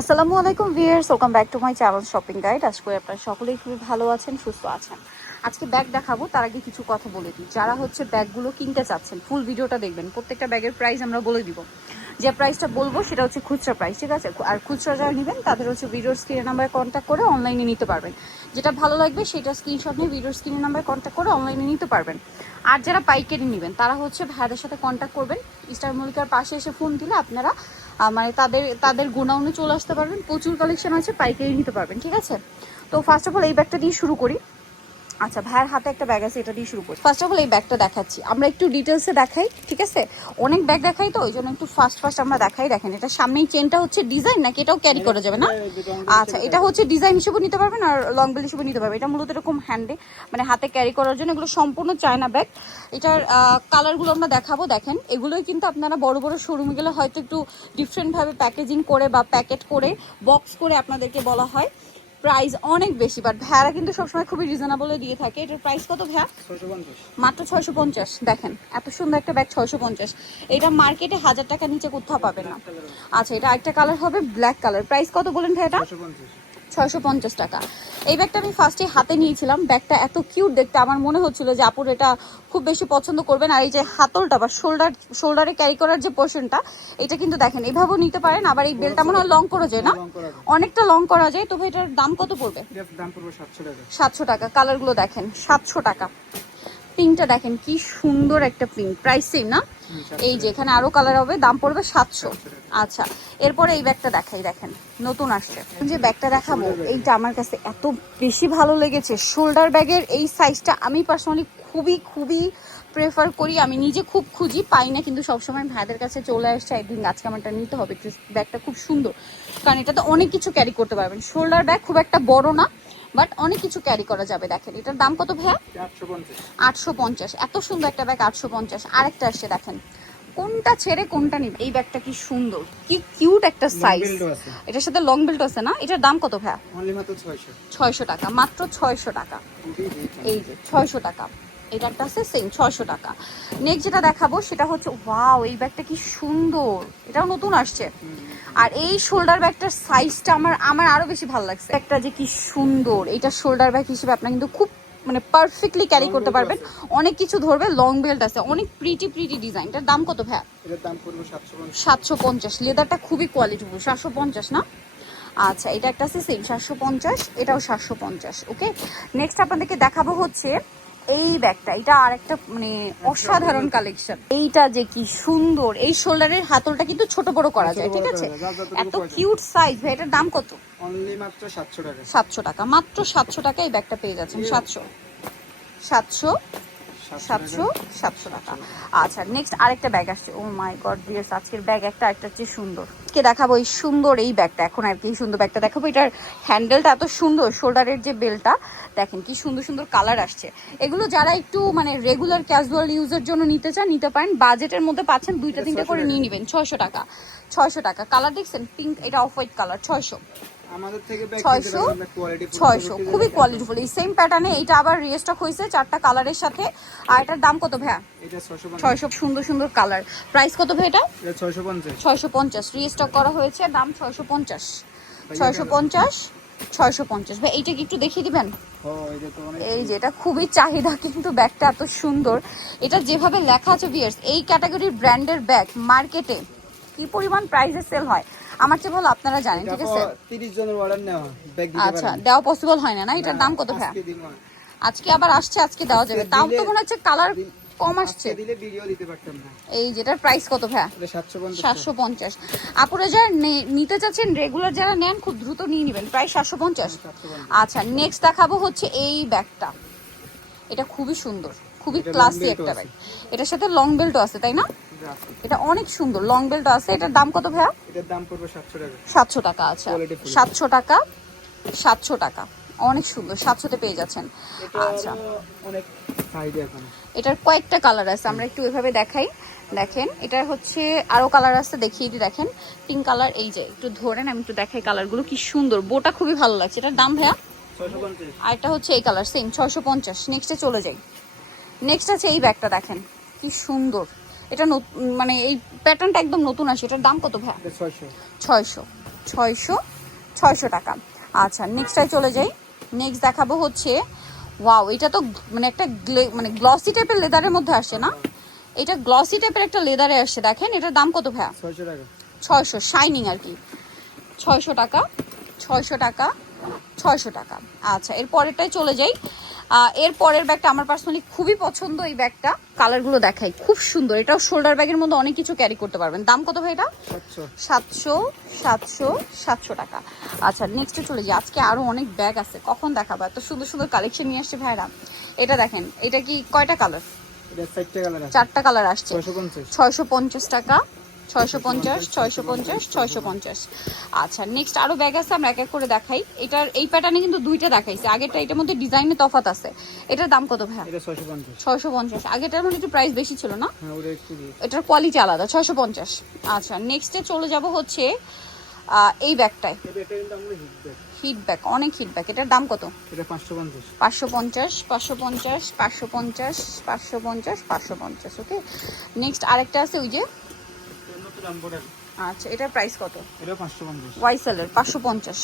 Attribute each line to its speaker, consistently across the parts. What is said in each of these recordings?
Speaker 1: আসসালামু আলাইকুম viewers welcome back to my channel shopping guide. আজকে আপনারা সকলেই খুবই ভালো আছেন, সুস্থ আছেন। আজকে ব্যাগ দেখাবো, তার আগে কিছু কথা বলে দিই। যারা হচ্ছে ব্যাগগুলো কিনতে চাচ্ছেন ফুল ভিডিওটা দেখবেন, প্রত্যেকটা ব্যাগের প্রাইস আমরা বলে দিব। যে প্রাইসটা বলব সেটা হচ্ছে খুচরা প্রাইস ঠিক আছে? আর খুচরা যারা নেবেন, তাদের হচ্ছে ভিডিওর স্ক্রিনের নাম্বারে কন্ট্যাক্ট করে অনলাইনে নিতে পারবেন। যেটা ভালো লাগবে, সেটা স্ক্রিনশট নিয়ে ভিডিওর স্ক্রিনের নাম্বারে কন্ট্যাক্ট করে অনলাইনে নিতে পারবেন। আর যারা পাইকারি নেবেন, তারা হচ্ছে ভাইদের সাথে কন্ট্যাক্ট করবেন। স্টার মল্লিকার পাশে এসে ফোন দিলে আপনারা মানে তাদের তাদের গুণাউনে চলে আসতে পারবেন। প্রচুর কালেকশন আছে, পাইকারি নিতে পারবেন, ঠিক আছে? তো ফার্স্ট অফ অল এই ব্যাগটা দিয়ে শুরু করি। আচ্ছা ভাইয়ের হাতে একটা ব্যাগ আছে এটা দিয়ে শুরু করি। ফার্স্ট অফ অল এই ব্যাগটা দেখাচ্ছি। আমরা একটু ডিটেলসে দেখাই ঠিক আছে? অনেক ব্যাগ দেখাই তো ওই জন্য একটু ফার্স্ট ফার্স্ট আমরা দেখাই দেখেন এটা সামনেই চেনটা হচ্ছে ডিজাইন নাকি এটাও ক্যারি করা যাবে না? আচ্ছা এটা হচ্ছে ডিজাইন হিসেবে নিতে পারবেন আর লং বেল হিসেবে নিতে পারবেন। এটা মূলত এরকম হ্যান্ডে মানে হাতে ক্যারি করার জন্য। এগুলো সম্পূর্ণ চায়না ব্যাগ এটার কালারগুলো আমরা দেখাবো দেখেন। এগুলোই কিন্তু আপনারা বড় বড় শোরুমে গেলে হয়তো একটু ডিফারেন্টভাবে প্যাকেজিং করে বা প্যাকেট করে বক্স করে আপনাদেরকে বলা হয়। প্রাইস অনেক বেশি বাট ভ্যারা কিন্তু সবসময় খুবই রিজনেবলে দিয়ে থাকে। এটার প্রাইস কত ভ্যা মাত্র ছয়শো পঞ্চাশ, দেখেন, এত সুন্দর একটা ব্যাগ ছয়শো পঞ্চাশ। এটা মার্কেটে হাজার টাকা নিচে কোথাও পাবেন না। আচ্ছা এটা একটা কালার হবে ব্ল্যাক কালার প্রাইস কত বলেন ভাই এটা? ছয়শো পঞ্চাশ টাকা। এই ব্যাগটা আমি ফার্স্টে হাতে নিয়েছিলাম। ব্যাগটা এত কিউট দেখতে। আমার মনে হচ্ছিল যে আপুর এটা খুব বেশি পছন্দ করবেন। আর এই যে হাতলটা বা শোল্ডার শোল্ডারে ক্যারি করার যে পোর্শনটা এটা কিন্তু দেখেন এভাবেও নিতে পারেন। আবার এই বেলটা মনে হয় লং করা যায় না? অনেকটা লং করা যায়। তবে এটার দাম কত পড়বে?
Speaker 2: সাতশো টাকা।
Speaker 1: কালারগুলো দেখেন সাতশো টাকা। পিঙ্কটা দেখেন কি সুন্দর একটা পিঙ্ক প্রাইস সেম না? এই যে এখানে আরও কালার হবে, দাম পড়বে সাতশো। আচ্ছা এরপরে এই ব্যাগটা দেখাই, দেখেন, নতুন আসছে। যে ব্যাগটা দেখাবো, এইটা আমার কাছে এত বেশি ভালো লেগেছে। শোল্ডার ব্যাগের এই সাইজটা আমি পার্সোনালি খুবই খুবই প্রেফার করি। আমি নিজে খুব খুঁজি, পাই না, কিন্তু সবসময় ভাইদের কাছে চলে আসছে। একদিন আজকে আমারটা নিতে হবে ব্যাগটা খুব সুন্দর। কারণ এটাতে অনেক কিছু ক্যারি করতে পারবেন। শোল্ডার ব্যাগ খুব একটা বড় না বাট অনেক কিছু ক্যারি করা যাবে দেখেন। এটার দাম কত ভাইয়া?
Speaker 2: আটশো পঞ্চাশ।
Speaker 1: এত সুন্দর একটা ব্যাগ আটশো পঞ্চাশ। আরেকটা আসছে দেখেন। কোনটা ছেড়ে কোনটা নিবে? এই ব্যাগটা কি সুন্দর কি কিউট একটা সাইজ এটার সাথে লং বেল্ট আছে না? এটার দাম কত ভাইয়া?
Speaker 2: ছয়শো।
Speaker 1: টাকা মাত্র ছয়শো টাকা। এই যে ছয়শো টাকা। এটা একটা আছে সেম ছয়শো টাকা। নেক্সট যেটা দেখাবো সেটা হচ্ছে ওয়াও এই ব্যাগটা কি সুন্দর। এটাও নতুন আসছে। আর এই শোল্ডার ব্যাগটার সাইজটা আমার আমার আরও বেশি ভালো লাগছে। একটা যে কি সুন্দর। এটা শোল্ডার ব্যাগ হিসেবে আপনার কিন্তু খুব মানে পারফেক্টলি ক্যারি করতে পারবেন। অনেক কিছু ধরবে লং বেল্ট আছে। অনেক প্রিটি প্রিটি ডিজাইন এটার দাম কত ভাইয়া?
Speaker 2: এটার দাম পড়বে সাতশো পঞ্চাশ।
Speaker 1: সাতশো পঞ্চাশ। লেদারটা খুবই কোয়ালিটিফুল সাতশো পঞ্চাশ না? আচ্ছা এটা একটা আছে সেম সাতশো পঞ্চাশ। এটাও সাতশো পঞ্চাশ ওকে নেক্সট আপনাদেরকে দেখাবো হচ্ছে এই ব্যাগটা এটা আর একটা মানে অসাধারণ কালেকশন এইটা যে কি সুন্দর এই শোল্ডারের হাতলটা কিন্তু ছোট বড় করা যায় ঠিক আছে? এত কিউট সাইজ ভাই এটার দাম কত?
Speaker 2: অনলি মাত্র সাতশো টাকা।
Speaker 1: সাতশো টাকা মাত্র সাতশো টাকা এই ব্যাগটা পেয়ে যাচ্ছেন সাতশো। সাতশো সাতশো সাতশো টাকা। আচ্ছা নেক্সট আরেকটা ব্যাগ আসছে। ও মাই গড ডিয়ার্স আজকের ব্যাগ একটা একটা হচ্ছে সুন্দর। কে দেখাবো এই সুন্দর এই ব্যাগটা। এখন আর কি সুন্দর ব্যাগটা দেখাবো। এটার হ্যান্ডেলটা এত সুন্দর শোল্ডারের যে বেলটা দেখেন কি সুন্দর সুন্দর কালার আসছে। এগুলো যারা একটু মানে রেগুলার ক্যাজুয়াল ইউজের জন্য নিতে চান নিতে পারেন। বাজেটের মধ্যে পাচ্ছেন দুইটা তিনটা করে নিয়ে নেবেন ছয়শো টাকা। ছয়শো টাকা। কালার দেখছেন? পিঙ্ক এটা অফ হোয়াইট কালার ছয়শো।
Speaker 2: আমাদের থেকে ব্যাগ
Speaker 1: ছয়শো ছয়শো খুবই কোয়ালিটিফুল এই সেম প্যাটার্নে এইটা আবার রিস্টক হয়েছে চারটা কালারের সাথে। আর এটার দাম কত ভাইয়া?
Speaker 2: ছয়শো
Speaker 1: সুন্দর সুন্দর কালার প্রাইস কত ভাই এটা?
Speaker 2: ছয়শো পঞ্চাশ।
Speaker 1: রিস্টক করা হয়েছে দাম ছয়শো পঞ্চাশ। ছয়শো পঞ্চাশ ছয়শো পঞ্চাশ। ভাই এইটা কি একটু দেখিয়ে দিবেন? এই যে এটা খুবই চাহিদা কিন্তু ব্যাগটা এত সুন্দর। এটা যেভাবে লেখা আছে বিয়ার্স এই ক্যাটাগরির ব্র্যান্ডের ব্যাগ মার্কেটে কি পরিমাণ প্রাইসে সেল হয়? আমার চেয়ে ভালো আপনারা জানেন ঠিক আছে?
Speaker 2: তিরিশ জনের অর্ডার নেওয়া ব্যাগ দিতে
Speaker 1: আচ্ছা দেওয়া পসিবল হয় না না? এটার দাম কত ভাইয়া?
Speaker 2: আজকে
Speaker 1: আবার আসছে আজকে দেওয়া যাবে। তাও তো মনে হচ্ছে কালার কম আসছে।
Speaker 2: দিলে ভিডিও দিতে পারতাম না।
Speaker 1: এই যেটার প্রাইস কত
Speaker 2: পঞ্চাশ
Speaker 1: সাতশো আপুরা যারা নিতে চাচ্ছেন রেগুলার যারা নেন খুব দ্রুত নিয়ে নেবেন। প্রায় সাতশো পঞ্চাশ।
Speaker 2: সাতশো পঞ্চাশ।
Speaker 1: আচ্ছা নেক্সট দেখাবো হচ্ছে এই ব্যাগটা। এটা খুবই সুন্দর খুবই ক্লাসি একটা ব্যাগ এটার সাথে লং বেল্টও আছে তাই না?
Speaker 2: এটা
Speaker 1: অনেক সুন্দর লং বেল্টও আছে। এটার দাম কত ভাইয়া?
Speaker 2: এটার দাম পড়বে সাতশো টাকা।
Speaker 1: সাতশো টাকা আচ্ছা।
Speaker 2: Quality full।
Speaker 1: সাতশো টাকা সাতশো টাকা। অনেক সুন্দর সাতশোতে পেয়ে যাচ্ছেন। আচ্ছা।
Speaker 2: অনেক
Speaker 1: এটার কয়েকটা কালার আছে আমরা একটু এভাবে দেখাই। দেখেন এটা হচ্ছে আরও কালার আছে দেখিয়ে দিই দেখেন। পিঙ্ক কালার এই যে একটু ধরেন আমি একটু দেখাই কালারগুলো কি সুন্দর। বোটা খুবই ভালো লাগছে। এটার দাম ভাইয়া? আর এটা হচ্ছে এই কালার সেম ছয়শো পঞ্চাশ। নেক্সটে চলে যাই। নেক্সট আছে এই ব্যাগটা দেখেন। কি সুন্দর। এটা মানে এই প্যাটার্নটা একদম নতুন আসে এটার দাম কত
Speaker 2: এটা ছয়শো।
Speaker 1: ছয়শো। ছয়শো? টাকা। আচ্ছা নেক্সটটায় চলে যাই। নেক্সট দেখাবো হচ্ছে ওয়াও এটা তো মানে একটা মানে গ্লসি টাইপের লেদারের মধ্যে আসছে না? এটা গ্লসি টাইপের একটা লেদারে আসছে। দেখেন এটার দাম কত ভাইয়া?
Speaker 2: ছয়শো টাকা।
Speaker 1: ছয়শো শাইনিং আর কি। ছয়শো টাকা ছয়শো টাকা ছয়শো টাকা। আচ্ছা এর পরেরটাই চলে যাই। এর পরের ব্যাগটা আমার পার্সোনালি খুবই পছন্দ এই ব্যাগটা। কালারগুলো দেখাই খুব সুন্দর। এটাও শোল্ডার ব্যাগের মধ্যে অনেক কিছু ক্যারি করতে পারবেন। দাম কত ভাই এটা?
Speaker 2: সাতশো।
Speaker 1: সাতশো সাতশো টাকা। আচ্ছা নেক্সটে চলে যাই। আজকে আরও অনেক ব্যাগ আছে। কখন দেখাবো? এত সুন্দর সুন্দর কালেকশন নিয়ে আসছে ভাইরা। এটা দেখেন এটা কি কয়টা কালার
Speaker 2: চারটে কালার
Speaker 1: আসছে।
Speaker 2: ছয়শো পঞ্চাশ
Speaker 1: টাকা। ছয়শো পঞ্চাশ ছয়শো পঞ্চাশ ছয়শো পঞ্চাশ। আচ্ছা নেক্সট আরও ব্যাগ আছে আমরা এক এক করে দেখাই। এটার এই প্যাটার্নে কিন্তু দুইটা দেখাইছে। আগেরটা এটার মধ্যে ডিজাইনে তফাত আছে। এটার দাম কত
Speaker 2: এটা ছয়শো পঞ্চাশ।
Speaker 1: আগেটার মধ্যে একটু প্রাইস বেশি ছিল না?
Speaker 2: হ্যাঁ
Speaker 1: এটার কোয়ালিটি আলাদা ছয়শো পঞ্চাশ। আচ্ছা নেক্সটে চলে যাব হচ্ছে এই ব্যাগটায়
Speaker 2: এটা এটা কিন্তু আমরা হিট ব্যাগ
Speaker 1: হিট অনেক হিট ব্যাগ এটার দাম কত?
Speaker 2: পাঁচশো পঞ্চাশ।
Speaker 1: পাঁচশো পঞ্চাশ পাঁচশো পঞ্চাশ পাঁচশো পঞ্চাশ পাঁচশো পঞ্চাশ ওকে নেক্সট আরেকটা আছে ওই যে আচ্ছা এটার প্রাইস কত? ওয়াইসেলের পাঁচশো পঞ্চাশ।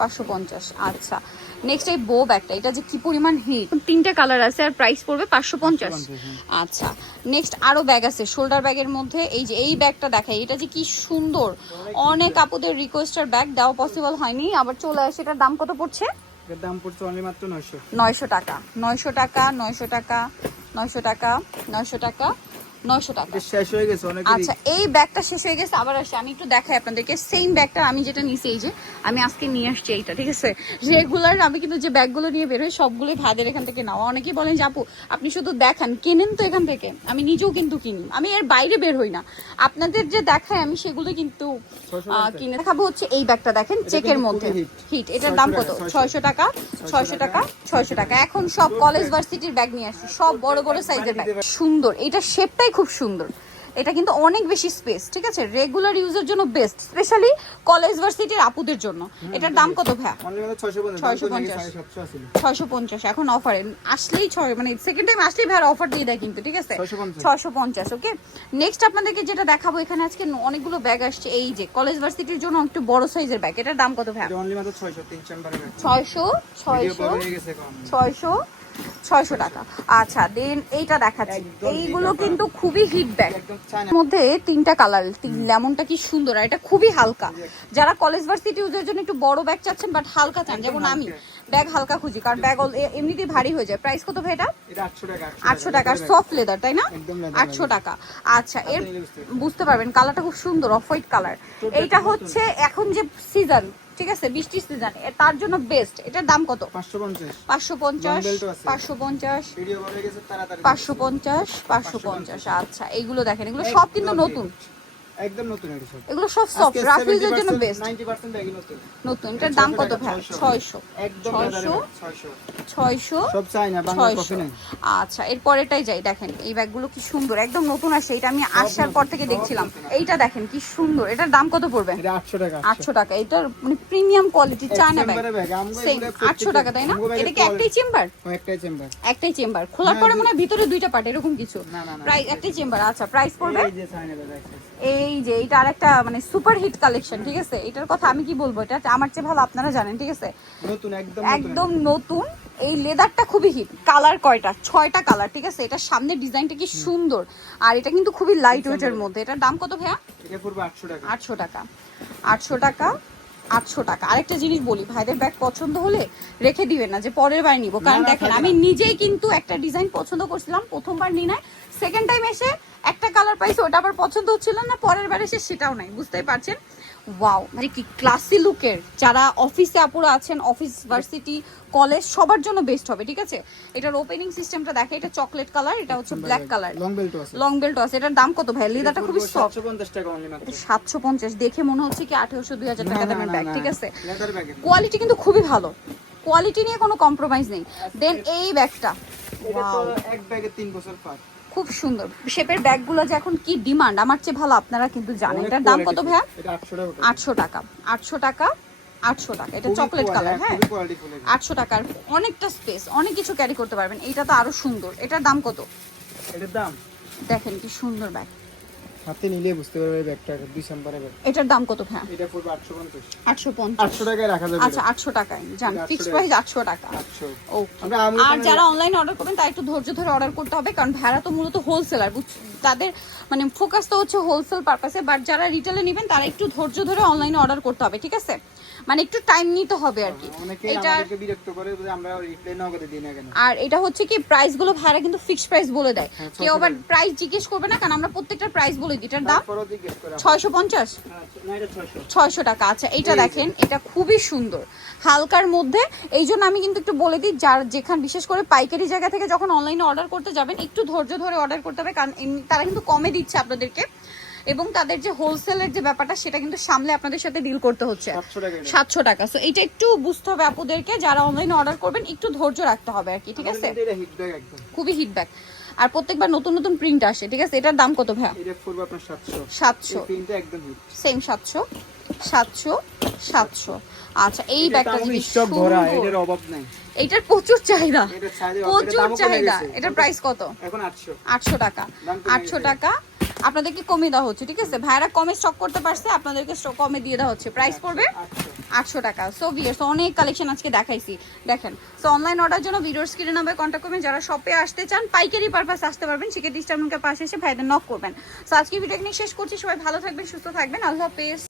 Speaker 1: পাঁচশো পঞ্চাশ আচ্ছা। নেক্সট এই বো ব্যাগটা এটা যে কি পরিমাণ হিট তিনটে কালার আছে আর প্রাইস পড়বে পাঁচশো পঞ্চাশ। আচ্ছা নেক্সট আরও ব্যাগ আছে শোল্ডার ব্যাগের মধ্যে। এই যে এই ব্যাগটা দেখাই এটা যে কি সুন্দর। অনেক আপুদের রিকোয়েস্টার ব্যাগ দেওয়া পসিবল হয়নি। আবার চলে আসে এটার দাম কত পড়ছে?
Speaker 2: দাম পড়ছে অনলি মাত্র নয়শো।
Speaker 1: নয়শো টাকা। নয়শো টাকা নয়শো টাকা নয়শো টাকা নয়শো টাকা। নয়শো টাকা।
Speaker 2: শেষ হয়ে গেছে অনেক
Speaker 1: আচ্ছা এই ব্যাগটা শেষ হয়ে গেছে আবার আমি একটু দেখাই আপনাদেরকে। সেম ব্যাগটা আমি যেটা এই যে আমি আজকে নিয়ে আসছি এইটা ঠিক আছে? রেগুলার আমি কিন্তু যে ব্যাগগুলো নিয়ে সবগুলোই ভাইদের এখান থেকে নেওয়া। অনেকেই বলেন যে আপু আপনি শুধু দেখান কেনেন তো এখান থেকে? আমি নিজেও কিন্তু কিনি। আমি এর বাইরে বের হই না। আপনাদের যে দেখায় আমি সেগুলো কিন্তু কিনে দেখাবো হচ্ছে এই ব্যাগটা দেখেন চেকের মধ্যে। হিট এটার দাম কত?
Speaker 2: ছয়শো।
Speaker 1: ছয়শো টাকা। ছয়শো টাকা ছয়শো টাকা। এখন সব কলেজ ভার্সিটির ব্যাগ নিয়ে আসছি সব বড় বড় সাইজের ব্যাগ। সুন্দর। এটা শেপটাই খুব সুন্দর। এটা কিন্তু অনেক বেশি স্পেস ঠিক আছে? রেগুলার ইউজের জন্য বেস্ট স্পেশালি কলেজ ভার্সিটির আপুদের জন্য। এটার দাম কত ভাইয়া?
Speaker 2: ছয়শো পঞ্চাশ
Speaker 1: ছয়শো পঞ্চাশ। এখন অফারে আসলেই ছয় মানে সেকেন্ড টাইম আসলেই ভাইয়ার অফার দিয়ে দেয় কিন্তু ঠিক আছে?
Speaker 2: ছয়শো পঞ্চাশ।
Speaker 1: ওকে নেক্সট আপনাদেরকে যেটা দেখাবো এখানে আজকে অনেকগুলো ব্যাগ আসছে। এই যে কলেজ ভার্সিটির জন্য একটু বড় সাইজের ব্যাগ এটার দাম কত ভাইয়া?
Speaker 2: ছয়শো
Speaker 1: ছয়শো ছয়শো ছয়শো টাকা। আচ্ছা দেন এইটা দেখাচ্ছি। এইগুলো কিন্তু খুবই হিট ব্যাগ মধ্যে তিনটা কালার লেমনটা কি সুন্দর আর এটা খুবই হালকা। যারা কলেজ ভার্সিটি ইউজের জন্য একটু বড় ব্যাগ চাচ্ছেন বাট হালকা চান যেমন আমি ব্যাগ হালকা খুঁজি কারণ ব্যাগ এমনিতেই ভারী হয়ে যায়। প্রাইস কত ভাই এটা?
Speaker 2: আটশো টাকা
Speaker 1: আটশো সফট লেদার তাই না? আটশো টাকা। আচ্ছা এর।
Speaker 2: বুঝতে পারবেন
Speaker 1: কালারটা খুব সুন্দর অফ হোয়াইট কালার এইটা হচ্ছে এখন যে সিজন ঠিক আছে বৃষ্টির সিজন তার জন্য বেস্ট এটার দাম কত?
Speaker 2: পাঁচশো পঞ্চাশ।
Speaker 1: পাঁচশো পঞ্চাশ পাঁচশো পঞ্চাশ। পাঁচশো পঞ্চাশ আচ্ছা এইগুলো দেখেন এগুলো সব কিন্তু নতুন।
Speaker 2: একদম নতুন এটি সব
Speaker 1: এগুলো সব সফট রাফিউজের জন্য বেস্ট
Speaker 2: 90% ব্যাগই নতুন।
Speaker 1: নতুন এটার দাম কত ভাই? ছয়শো।
Speaker 2: একদম
Speaker 1: ছয়শো?
Speaker 2: 600
Speaker 1: ছয়শো।
Speaker 2: সব চাই না বাংলা কপি নাই।
Speaker 1: আচ্ছা এরপরেটাই যাই দেখেন এই ব্যাগগুলো কি সুন্দর একদম নতুন আসছে এটা আমি আসার পর থেকে দেখছিলাম। এইটা দেখেন কি সুন্দর এটার দাম কত পড়বে?
Speaker 2: এটা 800 টাকা
Speaker 1: আটশো। টাকা এটার মানে premium quality China bag same
Speaker 2: এগুলো
Speaker 1: আটশো টাকা তাই না? এটা কি একটাই চেম্বার
Speaker 2: একটাই চেম্বার
Speaker 1: একটাই চেম্বার খোলার পরে মনে হয় ভিতরে দুইটা পার্ট এরকম কিছু।
Speaker 2: না, না, না,
Speaker 1: প্রাইস একটাই চেম্বার আচ্ছা প্রাইস পড়বে?
Speaker 2: এই
Speaker 1: এই যে এটা আরেকটা মানে সুপার হিট কালেকশন ঠিক আছে? এটার কথা আমি কি বলব? এটা আমার চেয়ে ভালো আপনারা জানেন ঠিক আছে?
Speaker 2: একদম
Speaker 1: নতুন এই লেদারটা খুবই হিট কালার কয়টা? ছয়টা কালার ঠিক আছে? এটা সামনের ডিজাইনটা কি সুন্দর। আর এটা কিন্তু খুবই লাইট ওয়েটের মধ্যে। এটার দাম কত ভাইয়া?
Speaker 2: এটা পড়বে 800 টাকা।
Speaker 1: আটশো টাকা। আটশো টাকা আটশো টাকা। আরেকটা জিনিস বলি ভাইদের ব্যাগ পছন্দ হলে রেখে দিবেন না যে পরের বার নিবো। কারণ দেখেন আমি নিজেই কিন্তু একটা ডিজাইন পছন্দ করছিলাম প্রথমবার নাই সেকেন্ড টাইম এসে একটা কালার পাইছি ওটা আবার পছন্দ হচ্ছিল না পরের বার এসে সেটাও নাই বুঝতেই পারছেন? ওয়াও মানে কি ক্লাসি লুকের যারা অফিসে আপুরা আছেন অফিস ভার্সিটি কলেজ সবার জন্য বেস্ট হবে ঠিক আছে? এটার ওপেনিং সিস্টেমটা দেখে এটা চকলেট কালার এটা হচ্ছে ব্ল্যাক কালার
Speaker 2: লং বেল্ট আছে।
Speaker 1: লং বেল্ট আছে এটার দাম কত ভাই? লেদারটা খুবই সফট
Speaker 2: 750 টাকা অনলি মাত্র।
Speaker 1: সাতশো পঞ্চাশ দেখে মনে হচ্ছে কি আঠেরোশো দুই হাজার টাকা দামের ব্যাগ ঠিক আছে?
Speaker 2: লেদার ব্যাগ
Speaker 1: কোয়ালিটি কিন্তু খুবই ভালো। কোয়ালিটি নিয়ে কোনো কম্প্রোমাইজ নেই। দেন এই ব্যাগটা
Speaker 2: এটা তো এক ব্যাগে 3 বছর পার।
Speaker 1: খুব সুন্দর। শেপের ব্যাগগুলো যে এখন কি ডিমান্ড? আমার চেয়ে ভালো আপনারা কিন্তু জানেন। এটার দাম কত ভাইয়া?
Speaker 2: এটা 800 টাকা
Speaker 1: আটশো টাকা। আটশো টাকা আটশো টাকা। এটা চকলেট কালার হ্যাঁ? আটশো টাকার অনেকটা স্পেস অনেক কিছু ক্যারি করতে পারবেন। এইটা তো আরও সুন্দর। এটার দাম কত?
Speaker 2: এটার দাম?
Speaker 1: দেখেন কি সুন্দর ব্যাগ
Speaker 2: হাতে নিলে বুঝতে পারবে ব্যাগটা দুই ব্যাগ।
Speaker 1: এটার দাম কত হ্যাঁ
Speaker 2: এটা পড়বে আটশো পঞ্চাশ।
Speaker 1: আটশো পঞ্চাশ।
Speaker 2: আটশো টাকায় রাখা যাবে
Speaker 1: আচ্ছা আটশো টাকায়। জান
Speaker 2: 800
Speaker 1: ফিক্সড। প্রাইস আটশো টাকা।
Speaker 2: আটশো।
Speaker 1: ওকে
Speaker 2: আমরা
Speaker 1: আর যারা অনলাইনে অর্ডার করবেন তারা একটু ধৈর্য ধরে অর্ডার করতে হবে কারণ ভাড়া তো মূলত হোলসেলার তাদের মানে ফোকাস তো হচ্ছে হোলসেল পারপাসে বাট যারা রিটেলে নেবেন তারা একটু ধৈর্য ধরে অনলাইনে অর্ডার করতে হবে ঠিক আছে? মানে একটু টাইম নিতে হবে আর কি। এটা
Speaker 2: আমাদেরকে বিরক্ত করে আমরা রিপ্লাই নগদে দিই না কেন?
Speaker 1: আর এটা হচ্ছে কি প্রাইসগুলো ভাড়া কিন্তু ফিক্সড প্রাইস বলে দেয়।
Speaker 2: হ্যাঁ,
Speaker 1: কেউ আবার প্রাইস জিজ্ঞেস করবে না কারণ আমরা প্রত্যেকটা প্রাইস বলে দিই। এটার দাম
Speaker 2: তারপরও জিজ্ঞেস করে
Speaker 1: ছয়শো পঞ্চাশ?
Speaker 2: না এটা ছয়শো।
Speaker 1: ছয়শো টাকা। আচ্ছা এটা দেখেন এটা খুবই সুন্দর। হালকার মধ্যে এই জন্য আমি কিন্তু একটু বলে দিই যার যেখান বিশেষ করে পাইকারি জায়গা থেকে যখন অনলাইনে অর্ডার করতে যাবেন একটু ধৈর্য ধরে অর্ডার করতে হবে কারণ তারা কিন্তু কমে দিচ্ছে আপনাদেরকে। এবং তাদের যে হোলসেলের যে ব্যাপারটা সেটা কিন্তু সামলে আপনাদের সাথে ডিল করতে হচ্ছে।
Speaker 2: সাতশো টাকা
Speaker 1: সো এটা একটু বুঝতে হবে আপুদেরকে যারা অনলাইনে অর্ডার করবেন একটু ধৈর্য রাখতে হবে আর কি ঠিক আছে? খুবই হিটব্যাক আর প্রত্যেকবার নতুন নতুন প্রিন্ট আসে ঠিক আছে? এটার দাম কত ভাইয়া?
Speaker 2: সাতশো।
Speaker 1: সেম সাতশো। সাতশো সাতশো। আচ্ছা এই ব্যাগটা।
Speaker 2: এটার
Speaker 1: এইটার প্রচুর চাহিদা। প্রচুর চাহিদা। এটার প্রাইস কত?
Speaker 2: আটশো।
Speaker 1: টাকা। আটশো টাকা। আপনাদেরকে কমে দেওয়া হচ্ছে, ঠিক আছে? ভাইরা কমে স্টক করতে পারছে, আপনাদেরকে কমে দিয়ে দেওয়া হচ্ছে। প্রাইস পড়বে আটশো টাকা। সো ভিয়ার্স অনেক কালেকশন আজকে দেখাইছি। দেখেন সো অনলাইন অর্ডার জন্য ভিডিওর স্ক্রিনে নাম্বার কন্ট্যাক্ট করবেন। যারা শপে আসতে চান, পাইকারি পারপাস আসতে পারবেন। সেক্ষেত্রে ইস্টারমুখের পাশে এসে ভাইদের নক করবেন। সো আজকে ভিডিও এখানে শেষ করছি। সবাই ভালো থাকবেন, সুস্থ থাকবেন। আল্লাহ হাফেজ।